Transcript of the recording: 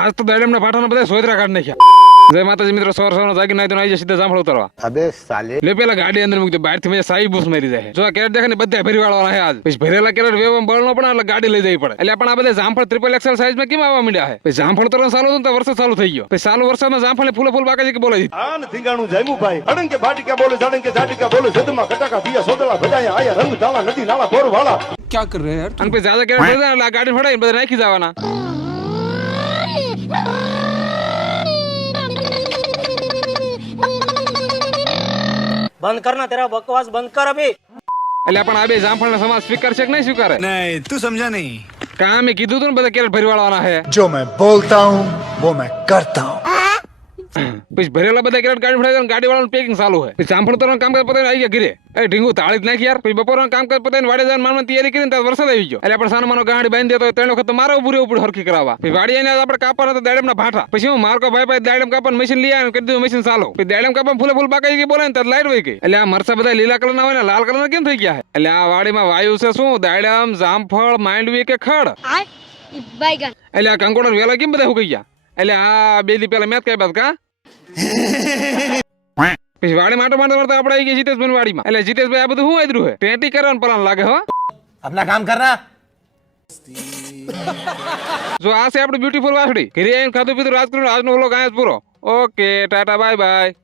આ તો ડાયરેમના ફટાના બધા સોદરા કાઢનખ્યા જય માતાજી મિત્રો સવાર સવાર જાગી નહી તો આજા સીધા જામફળ ઉતરા અબે સાલે લે પેલા ગાડી અંદર મુકતો બહાર થી મે સાઈ બોસ મરી જાય જો કેરે દેખને બધા ભરીવાળવા રાહે આજ ભઈ ભરેલા કેરે વેવામ બળણો પણા એટલે ગાડી લઈ જઈ પડે અલ્યા પણ આ બધા જામફળ ટ્રિપલ એક્સએલ સાઈઝ મે કેમ આવવા મળ્યા હે ભઈ જામફળ તરત ચાલુ તો તો વર્ષો ચાલુ થઈ ગયો ભઈ ચાલુ વર્ષોમાં જામફળે ફૂલો ફૂલ બાકાજી કે બોલાય હાન ધીગાણું જામ્યું ભાઈ ડાળન કે બાટિકા બોલો ઝાડન કે ઝાડિકા બોલો જદમાં કટાકા પિયા સોદલા બધાયા આયા રંગ તાવા નદી નાળા બોરવાળા શું કર રહે હે યાર અનપે જ્યાદા કેરે મળ્યા ને ગાડી ફટા હે બધા નહી કી જવાના बंद करना तेरा बकवास बंद कर अभी એટલે પણ આ બે જામફળ સમાજ સ્વીકારશે કે નહીં સ્વીકારે નહીં તું સમજા નહીં કામે કીધું તું ને બધા કેરેટ ભરવાળવાના હે જો મેં બોલતા હું વો મેં કરતા હું પછી બરેલા બડા કેરાન ગાડી ફરાન ગાડીવાલા પેકિંગ ચાલુ હે પછી જામફળતરન કામકર પોતાને આઈ ગયા ઘીરે એ ઢીંગુ તાલીત નાખી યાર કોઈ બપોરન કામકર પોતાને વાડે જાન માંન તૈયારી કરી ને તાર વરસાદ આવી ગયો અલ્યા પણ સાનમોનો ગાણી બાંધી દેતોય તણોખત તો મારો ઉભરો ઉભરો હરખી કરાવવા પછી વાડીયાને આપડે કાપાના તો ડાળેમના ભાઠા પછી હું માર્કો ભાઈ ભાઈ ડાળેમ કાપન મશીન લિયા ને કરી દઉ મશીન ચાલુ પછી ડાળેમ કાપન ફૂલે ફૂલ બાકાઈ કે બોલે ને તત લાઈટ હોય કે અલ્યા મરચા બધા લીલા કળા ના હોય ને લાલ કળા કેમ થઈ ગયા હે અલ્યા આ વાડીમાં વાયુ છે શું ડાળેમ જામફળ માઈંડવી કે ખડ આય ભાઈ ગાણ અલ્યા કંગોણોનો વેલા કેમ બધા સુઈ ગયા એલે આ બેલી પેલે મેત કે બાત કા પછવાડે માટો મારતો મારતો આપડે આવી ગયે જીતેશ બનવાડી માં એટલે જીતેશભાઈ આ બધું શું આદ્રુ છે પેટી કરવાન પરાન લાગે હો આપના કામ કરના જો આ છે આપડો બ્યુટીફુલ વાસડી ઘરે આયન ખાધું પીધું રાત કર્યું આજનો વ્લોગ આયસ પૂરો ઓકે ટાટા બાય બાય